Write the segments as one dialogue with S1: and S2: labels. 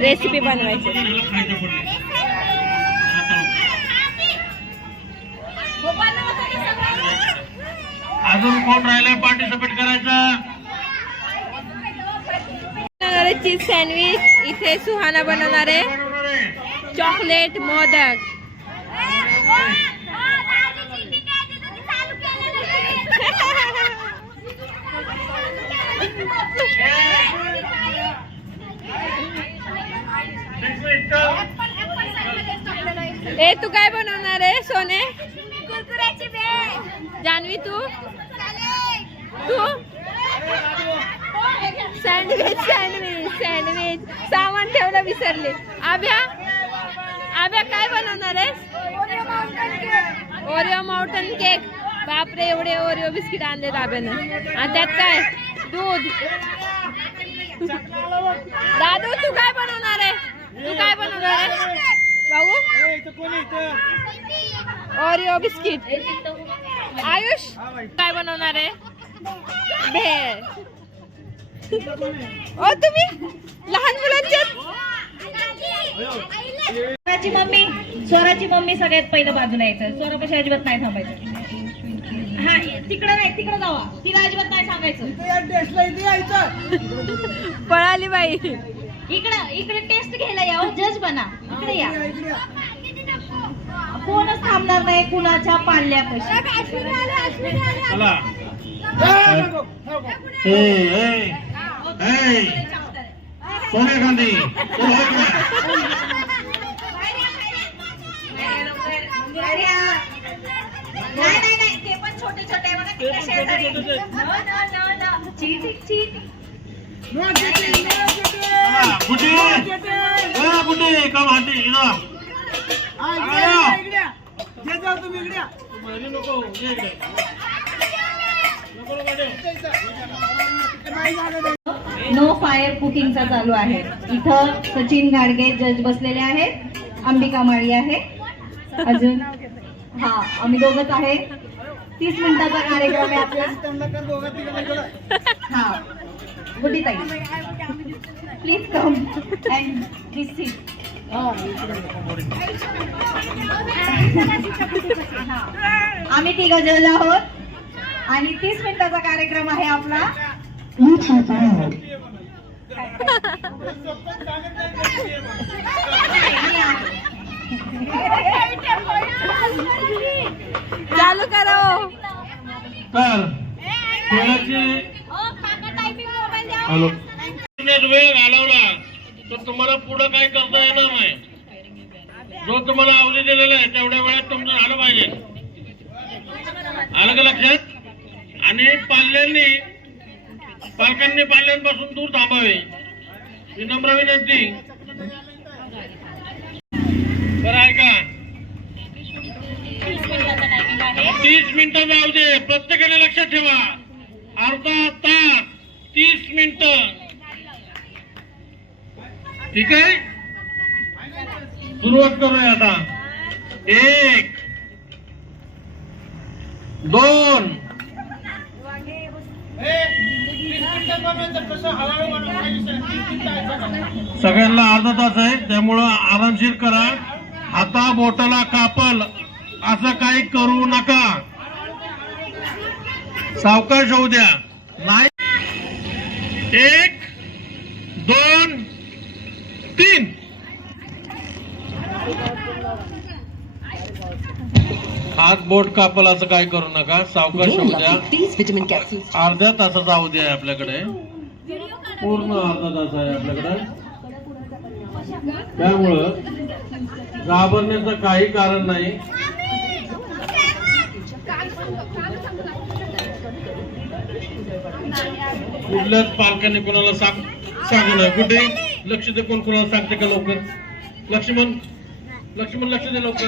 S1: Recipe बनवायची
S2: अजून कोण राहिलंय पार्टिसिपेट करायचं
S1: चीज सँडविच इथे सुहाना बनवणार आहे? चॉकलेट मोदक. ए तू काय बनवणार आहे सोने? जान्हवी तू? तू? सँडविच सँडविच सँडविच सामान ठेवलं विसरले. आभ्या? आभ्या काय बनवणार आहे ओरिओ माउंटन केक बापरे एवढे ओरिओ बिस्किट आणले आभ्यानं. आणि त्यात काय? दूध. दादू तू काय बनवणार आहे? तू काय बनवणार आहे? भाऊ? ओरिओ बिस्किट आयुष काय बनवणार आहे? भेळ ओ तुम्ही? लहान मुलांचे?
S3: स्वराची मम्मी स्वराची मम्मी सगळ्यात पहिलं बाजूला यायचं. स्वरापाशी अजिबात नाही थांबायचं. हा तिकडं नाही तिकडं जावा. तिला अजिबात नाही सांगायचं.
S1: पळाली बाई.
S3: इकडं इकडे टेस्ट घ्यायला या जज बना. इकडे या. कोणच थांबणार नाही कुणाच्या
S2: ए. सोनिया गांधी हो?
S3: नाही नाही नाही ते पण छोटे छोटे आहे बघा तिकडे शेजारी No, no,
S2: नको
S3: नो फायर कुकिंगचा चालू आहे. इथं सचिन घाडगे जज बसलेले आहेत. अंबिका माळी आहे. अजून? हा आम्ही दोघच आहे. तीस मिनिटाचा कार्यक्रम आहे आपला. हा गुडी ताई please come and please seat आम्ही तिघ जज आहोत. आणि तीस मिनिटाचा कार्यक्रम आहे आपला.
S1: चालू करा हो.
S2: चल तेलाची वेळ घालवला तर तुम्हाला पुढं काय करता येणार नाही. जो तुम्हाला अवधी दिलेला आहे तेवढ्या वेळात तुमचं झालं पाहिजे. आलं का लक्षात? आणि पाल्यांनी पालकांनी पाल्यांपासून दूर थांबावे. ही नम्र विनंती. बरं ऐका. तीस मिनिटं जाऊ दे प्रत्येकाने लक्षात ठेवा. अर्धा तास तीस मिनिटं. ठीक आहे? सुरुवात करूया आता. एक दोन. सगळ्यांना अर्धा तास आहे त्यामुळं आरामशीर करा. हाता बोटाला कापल. असं काही करू नका. सावकाश होऊ द्या. नाही. एक दोन. तीन. हात बोट कापल असं काय करू नका सावकाश होऊ द्या. अर्ध्या तासाचा अवधी आहे आपल्याकडे. पूर्ण अर्धा तास आहे आपल्याकडे. त्यामुळं घाबरण्याचं काही कारण नाही. कुठल्याच पालकांनी कोणाला सांग सांगू नये कुठे? लक्ष दे कोण कोणाला सांगते का लवकर? लक्ष्मण? लक्ष्मण लक्ष दे लवकर.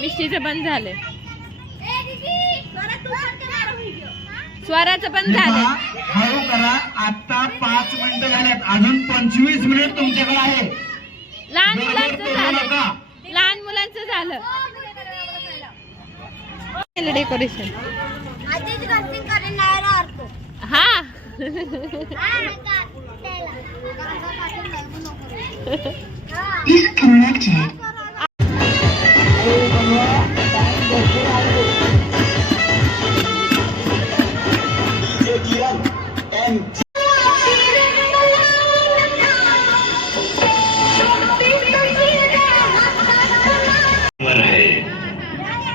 S1: मिष्टीचं बंद झालंय. स्वराचं पण झालंय.
S4: हळू करा आता पाच मिनिटं झाल्यात अजून पंचवीस मिनिट तुमच्याकडे आहे.
S1: लहान मुलांचं झालं. लहान मुलांचं झालं. डेकोरेशन. हा.
S5: है।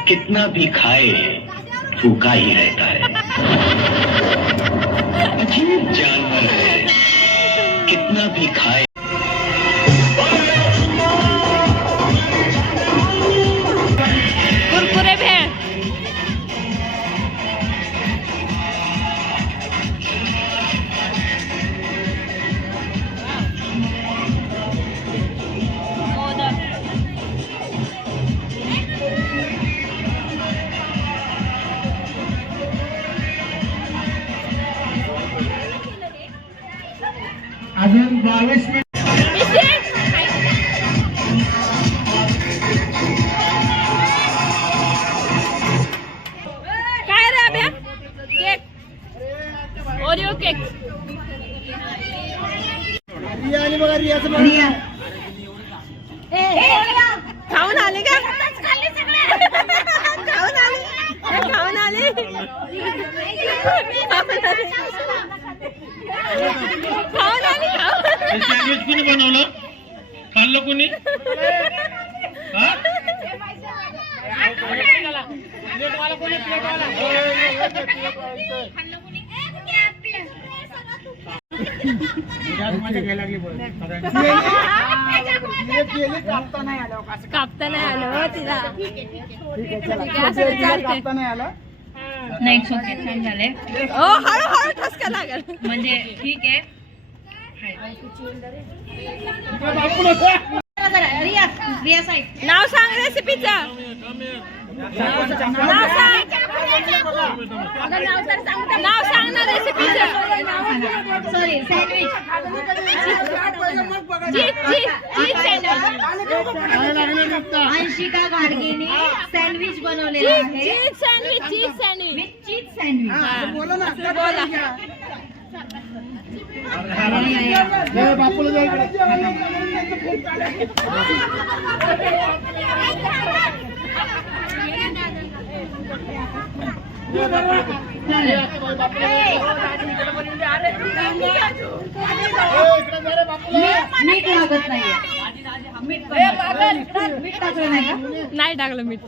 S5: कितना भी खाए भूखा ही रहता है। अजीब जानवर है। कितना भी खाए।
S4: मिनिट
S1: कापता नाही आलं हो तिला ठीक आहे, असं चालतंय.
S3: नाही ओके छान झाले.
S1: ओ हळूहळू ठसका लागल.
S3: म्हणजे ठीक आहे.
S6: रिया रिया साईड
S1: नाव सांग रेसिपीचं नाव सांग. नाव सांग ना रेसिपीचं
S6: सॉरी सँडविच अंशिका गाडगेने सँडविच बनवलेलं आहे
S1: cheese sandwich cheese sandwich
S6: cheese sandwich
S1: हा. बोला
S6: मीठ लागत नाहीये मीठ मीठ मीठ टाकलं नाही का
S1: नाही टाकलं मीठ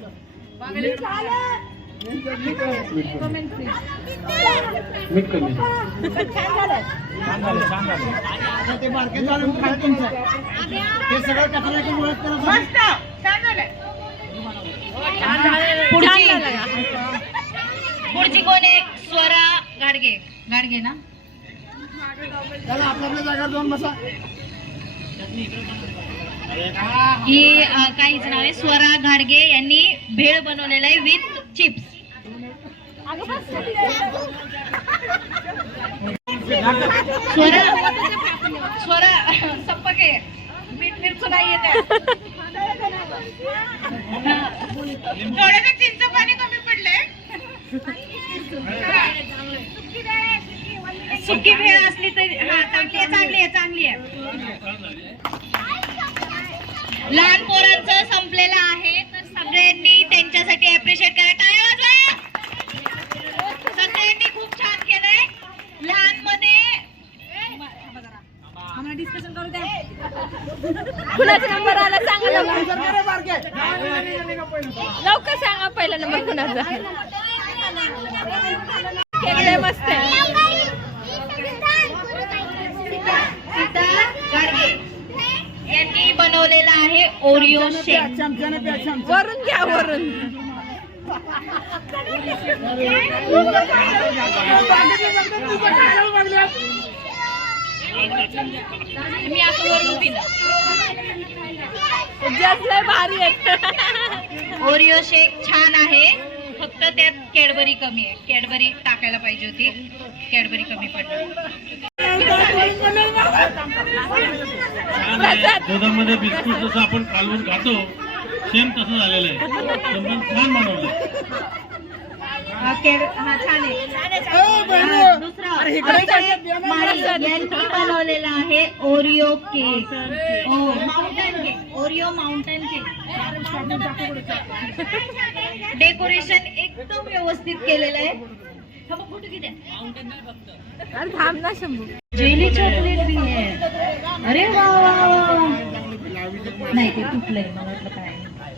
S1: छान
S3: पुढची
S1: झालं का?
S3: पुढची. कोण आहे? स्वरा गाडगे. गाडगे ना? ही काहीच नाव आहे. स्वरा घाडगे यांनी भेळ बनवलेला आहे विथ चिप्स स्वरा स्वरा सप्पक. आहे मीठ मिरचं नाही येत थोडस चिंच पाणी कमी पडलंय. सुकी भेळ असली तरी हा चांगली आहे चांगली आहे चांगली आहे. लहान पोरांचं संपलेलं आहे. तर सगळ्यांनी त्यांच्यासाठी अप्रिशिएट करा. टाळ्या वाजवा. सगळ्यांनी खूप छान केलंय. लहानमध्ये
S1: कुणाचा नंबर आला सांगा लवकर सांगा पहिला नंबर कुणाचा केक लय मस्त
S3: यांनी बनवलेला आहे ओरिओ शेक
S1: वरून घ्या वरून
S3: मी असं वरून पिलं
S1: भारी आहेत
S6: ओरिओ शेक छान आहे. फक्त त्यात कॅडबरी कमी आहे. कॅडबरी टाकायला पाहिजे होती. कॅडबरी कमी पडली
S2: दुधामध्ये बिस्कुट जसं आपण कालवून खातो सेम तसं झालेलं आहे. एकदम छान बनवलं.
S3: हा हा छान आहे. हा, दुसरा बनवलेला आहे Oreo cake O mountain cake Oreo mountain cake decoration एकदम व्यवस्थित केलेलं आहे.
S1: थांब ना शंभू.
S3: जेली चॉकलेट भी आहे. अरे वा वा वा. नाही ते तुटलंय. मला वाटलं काय?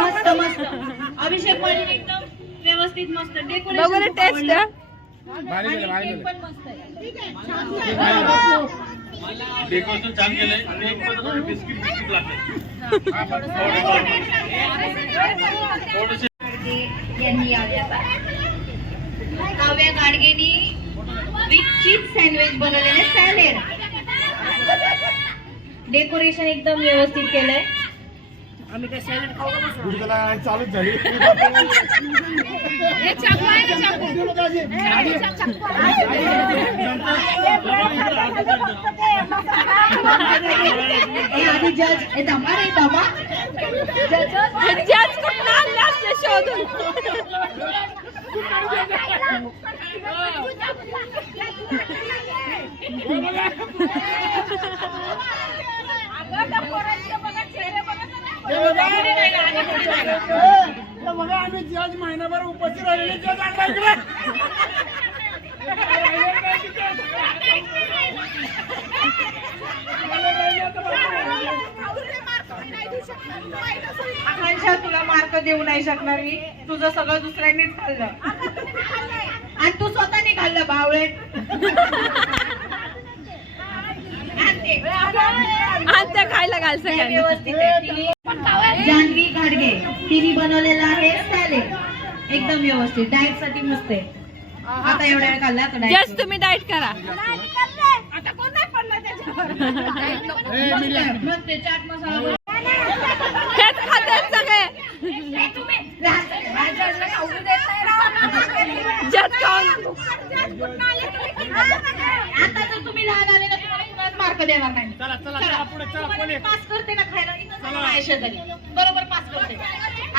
S3: मस्त मस्त. अभिषेक पाटील एकदम व्यवस्थित मस्त.
S1: बघू ना
S3: डेकोरेशन
S1: टेस्ट
S3: पण मस्त आहे.
S2: डेकोरेशन छान केलंय. केकमध्ये थोडी बिस्किट बिस्किट लागते थोडेसे
S3: गाडगे यांनी यावे आता. काव्या गाडगेनी विथ चीज सँडविच बनवलेले सॅलेड डेकोरेशन एकदम व्यवस्थित केलंय.
S4: चालूच झाली.
S1: हे चाकू आहे ना चाकू.
S3: ए, आधी. जज ए दमा रे दमा
S1: हे शोधून?
S4: आम्ही जज महिनाभर उपस्थित राहिलेले जज आणला इकडे
S3: आकांक्षा तुला मार्क देऊ नाही शकणार मी. तुझं सगळं दुसऱ्यांनीच खाल्लं. आणि तू स्वतःने खाल्लं बावळे.
S1: आणि ते खायला घाल सगळ्यांना.
S3: जान्हवी घाडगे तिने बनवलेला आहे सॅलेड एकदम व्यवस्थित. डाएटसाठी मस्त आहे. आता एवढ्या वेळ खाल्ला तर diet
S1: जस्ट तुम्ही डाएट करा.
S3: मस्त आहे, चाट मसाला
S1: हेच खातात सगळे. खाऊन
S3: आता जर तुम्ही लहान आले ना मार्क देणार नाही चला पास करते ना खायला? इथं चला. माझ्या शेजारी. बरोबर पास करते.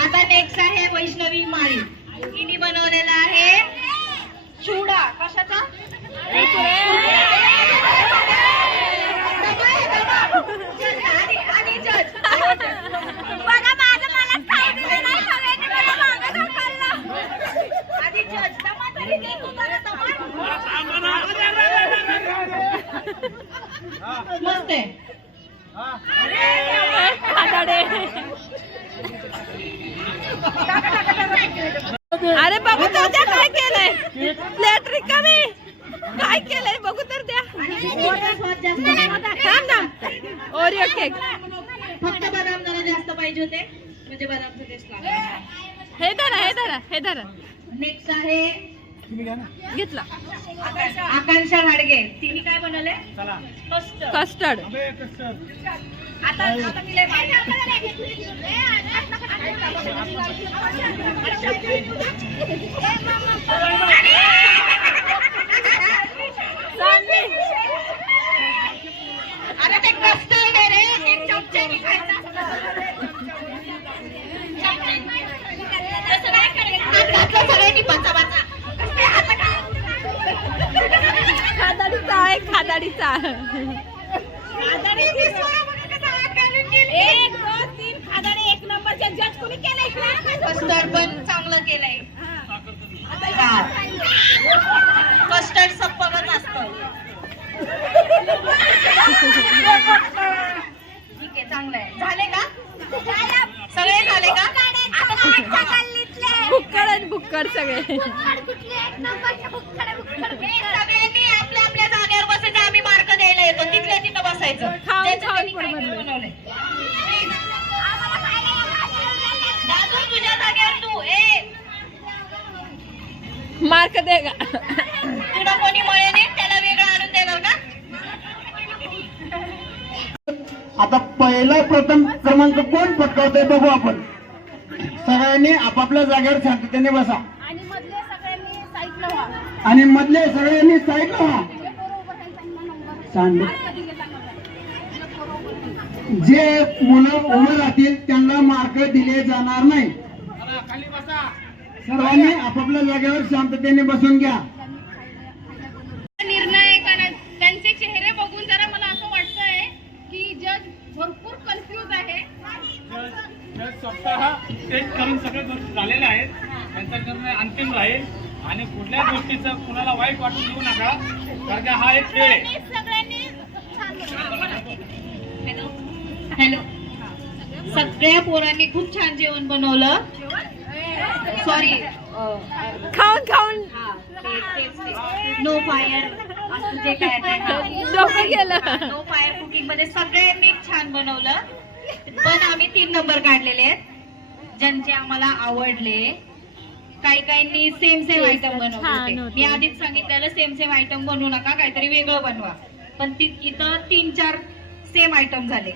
S3: आता नेक्स्ट आहे वैष्णवी माळी. तिने बनवलेला आहे चिवडा कशाचा? आधी जज. आधी जज. दमा तरी दे दमा मस्त आहे
S1: अरे बघू तर द्या काय केलंय? प्लेट रिकामी. काय केलंय? बघू तर द्या. थांब थांब ओरिओ केक
S3: फक्त बदाम जरा जास्त पाहिजे होते. म्हणजे बदामचं टेस्ट लागेल
S1: हे धरा हे धरा हे धरा.
S3: नेक्स्ट आहे
S1: घेतला.
S3: आकांक्षा घाडगे तिने काय बनवले कस्टर्ड
S1: कस्टर्ड
S3: आता आता तिला अरे ते कस्टर्ड आहे रे. ते चमच्याने खायचं. असतं. चमच्याने. तसं नाही करायचं. हात घातला सगळ्यांनी हात घाल.
S1: खादाडीचा आहे खादाडीचा.
S3: मी विसरा बघा कसा हात घालून गेली.
S1: एक दोन तीन खादाडे एक नंबरचे जज कोणी केलंय
S3: कस्टर्ड पण चांगलं केलंय. कस्टर्ड सप्पगत असतं. ठीक आहे चांगलं आहे. झाले का? सगळे झाले का?
S1: भुक्कड सगळे.
S3: हे सगळ्यांनी आपल्या आपल्या जागेवर बसायचं आम्ही मार्क द्यायला येतो तिथल्या तिथं बसायचं. दादू तुझ्या जागेवर तू ए
S1: मार्क दे का
S3: तुला कोणी मळे नाही त्याला वेगळं आणून देणार का
S4: आता पहिला प्रथम क्रमांक कोण पटकावतोय बघू आपण सगळ्यांनी आपापल्या जागेवर शांततेने बसा आणि मधले सगळ्यांनी शांत जे मुलं उभे राहतील त्यांना मार्क दिले जाणार नाही. सर्वांनी आपापल्या जागेवर शांततेने बसून घ्या.
S1: निर्णय त्यांचे चेहरे बघून जरा मला असं वाटतंय की जज भरपूर कन्फ्युज आहे.
S7: स्वतः करून सगळे झालेल्या आहेत. त्यांचा निर्णय अंतिम राहील. आणि कुठल्याच गोष्टीचं कुणाला वाईट वाटून देऊ नका कारण का हा एक खेळ आहे.
S3: हॅलो. सगळ्या पोरांनी खूप छान जेवण बनवलं. सॉरी
S1: खाऊन खाऊन.
S3: नो फायर जे काय
S1: डोकं गेलं
S3: नो फायर कुकिंगमध्ये सगळ्यांनी छान बनवलं. पण आम्ही तीन नंबर काढलेले आहेत. ज्यांचे आम्हाला आवडले. काही काहींनी सेम सेम आयटम बनवले होते. मी आधीच सांगितलेलं सेम सेम आयटम बनवू नका काहीतरी वेगळं बनवा. पण ती इथं तीन चार सेम आयटम झाले.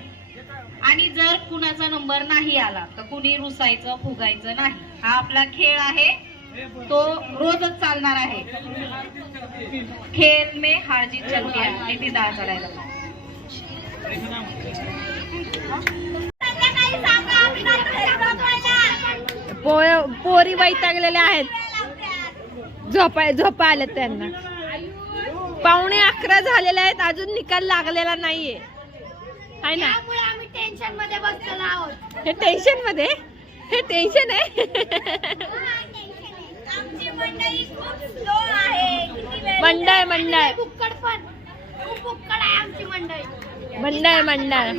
S3: आणि जर कुणाचा नंबर नाही आला तर कुणी रुसायचं फुगायचं नाही. हा आपला खेळ आहे. तो रोजच चालणार आहे. खेळ में हार जीत चलती आहे ते ती
S1: पोरी वैतागलेल्या आहेत. झोपाय झोपा आल्यात त्यांना. पावणे अकरा झालेले आहेत अजून निकाल लागलेला नाहीये. हाय ना?
S8: आम्ही टेन्शनमध्ये बसलेलो आहोत.
S1: हे टेन्शनमध्ये? हे टेन्शन आहे?
S8: मंडळी
S1: मंडळ मंडळ.
S8: मंडळी.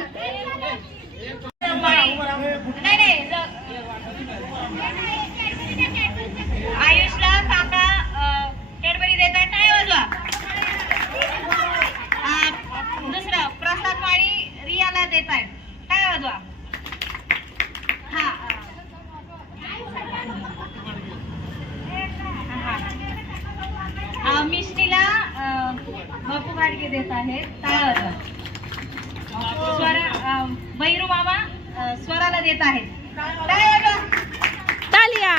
S3: अं, दुसरं प्रसाद वाणी रियाला देत आहे काय वाजवा? हा मिष्टीला बापू गाडगे देत आहेत. काय स्वर बैरू मामा स्वराला देत आहेत. काय वाजवा?
S1: तालिया.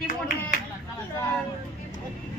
S3: ती मोठी.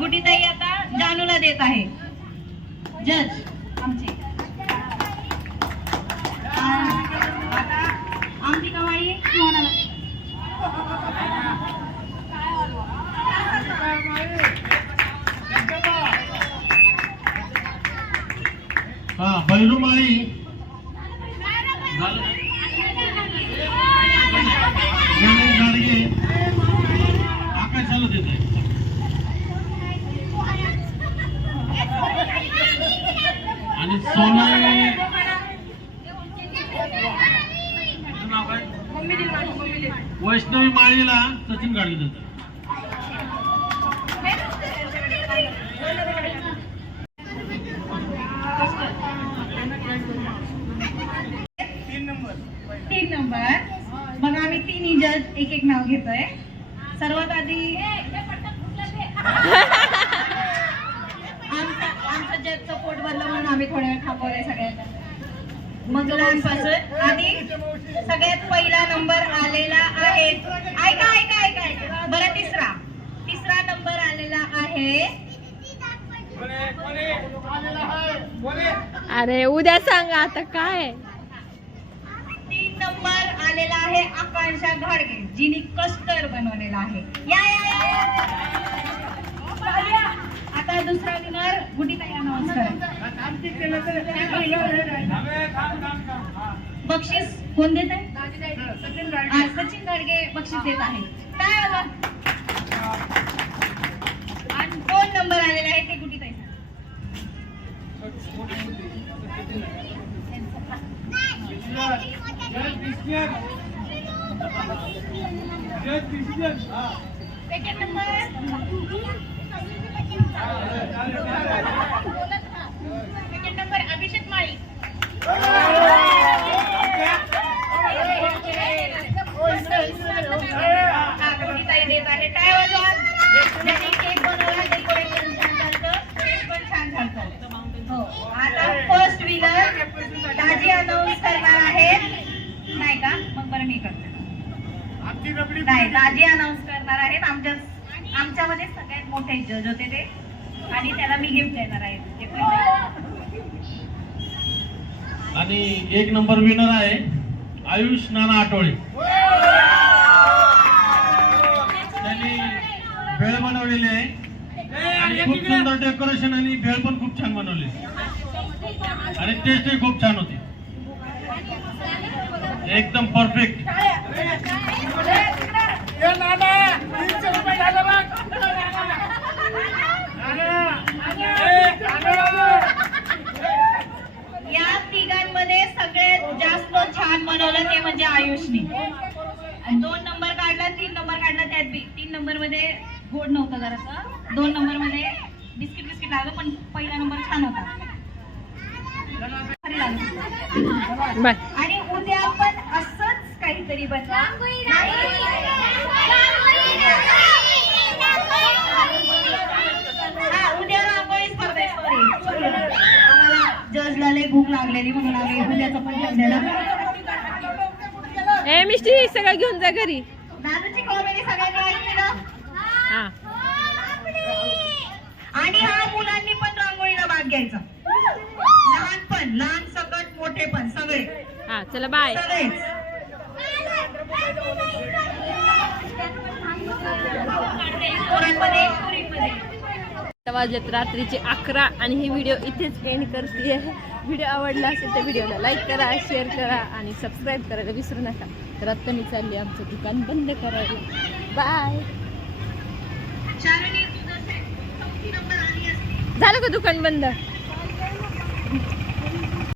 S3: हा आता जानूला देत आहे. जज.
S2: वैष्णवी माळीला सचिन गाडगे देत आहे
S3: तीन नंबर. मग आम्ही तिन्ही जज एक एक नाव घेतोय. सर्वात आधी आमचं आमचं जजचं पोट भरलं म्हणून आम्ही थोड्या वेळ थांबवलंय सगळ्यांना मग लहानपासून आधी सगळ्यात पहिला नंबर आलेला आहे. ऐका ऐका ऐका ऐका. बरं तिसरा. तिसरा नंबर आलेला आहे.
S1: अरे उद्या सांगा आता काय?
S3: तीन नंबर आलेला आहे आकांक्षा घाडगे जिने कस्टर बनवलेला आहे. या या या. आता दुसरा विनर अनाऊन्स करा बक्षीस कोण देत आहे? हा, सचिन गाडगे बक्षीस देत आहे. काय आलं आणि दोन नंबर आलेले आहे ते second number second number Abhishek Mali हा, गुटीताई देत आहे काय वाजवा त्यांनी केक बनवला डेकोरेशन छान झालं केक पण छान झालं हो आता फर्स्ट विनर दाजी अनाऊन्स करणार आहेत नाही का मग बरं मी करते नाही दाजी अनाऊन्स करणार आहेत आमच्या आमच्यामध्ये सगळ्यात मोठे जज होते ते आणि त्याला मी गिफ्ट देणार आहे ते पण
S2: आणि एक नंबर विनर आहे आयुष नाना आठवळे त्यांनी भेळ बनवलेली आहे आणि खूप सुंदर डेकोरेशन आणि भेळ पण खूप छान बनवली आणि टेस्टही खूप छान होती एकदम परफेक्ट.
S3: या तिघांमध्ये सगळ्यात जास्त छान बनवलं ते म्हणजे आयुषने. आणि दोन नंबर काढला तीन नंबर काढला त्यात बी. तीन नंबरमध्ये गोड नव्हता जरासा. दोन नंबरमध्ये बिस्किट बिस्किट लागलं पण पहिला नंबर छान होता.
S1: बाय
S3: आणि उद्या पण असंच काहीतरी बनवा हा उद्या रांगोळी स्पर्धा सॉरी आम्हाला जजला म्हणून आम्ही पण ठेवलेलं
S1: ए मिस्टी सगळं घेऊन जा घरी.
S3: दादाची कॉमेडी सगळ्यांनी ऐकली ना?
S1: हा.
S3: आणि हा मुलांनी पण रांगोळीला भाग घ्यायचा. लहान पण लहान सकट मोठे पण सगळे.
S1: हा चला बाय.
S3: सगळेच. पोरींमध्ये
S1: वाजलेत रात्रीचे अकरा आणि ही व्हिडिओ इथेच एंड करते व्हिडिओ आवडला असेल तर व्हिडिओला लाईक करा शेअर करा आणि सबस्क्राईब करायला विसरू नका. तर आत्ता मी चालली आमचं दुकान बंद करायला. बाय झालं का दुकान बंद?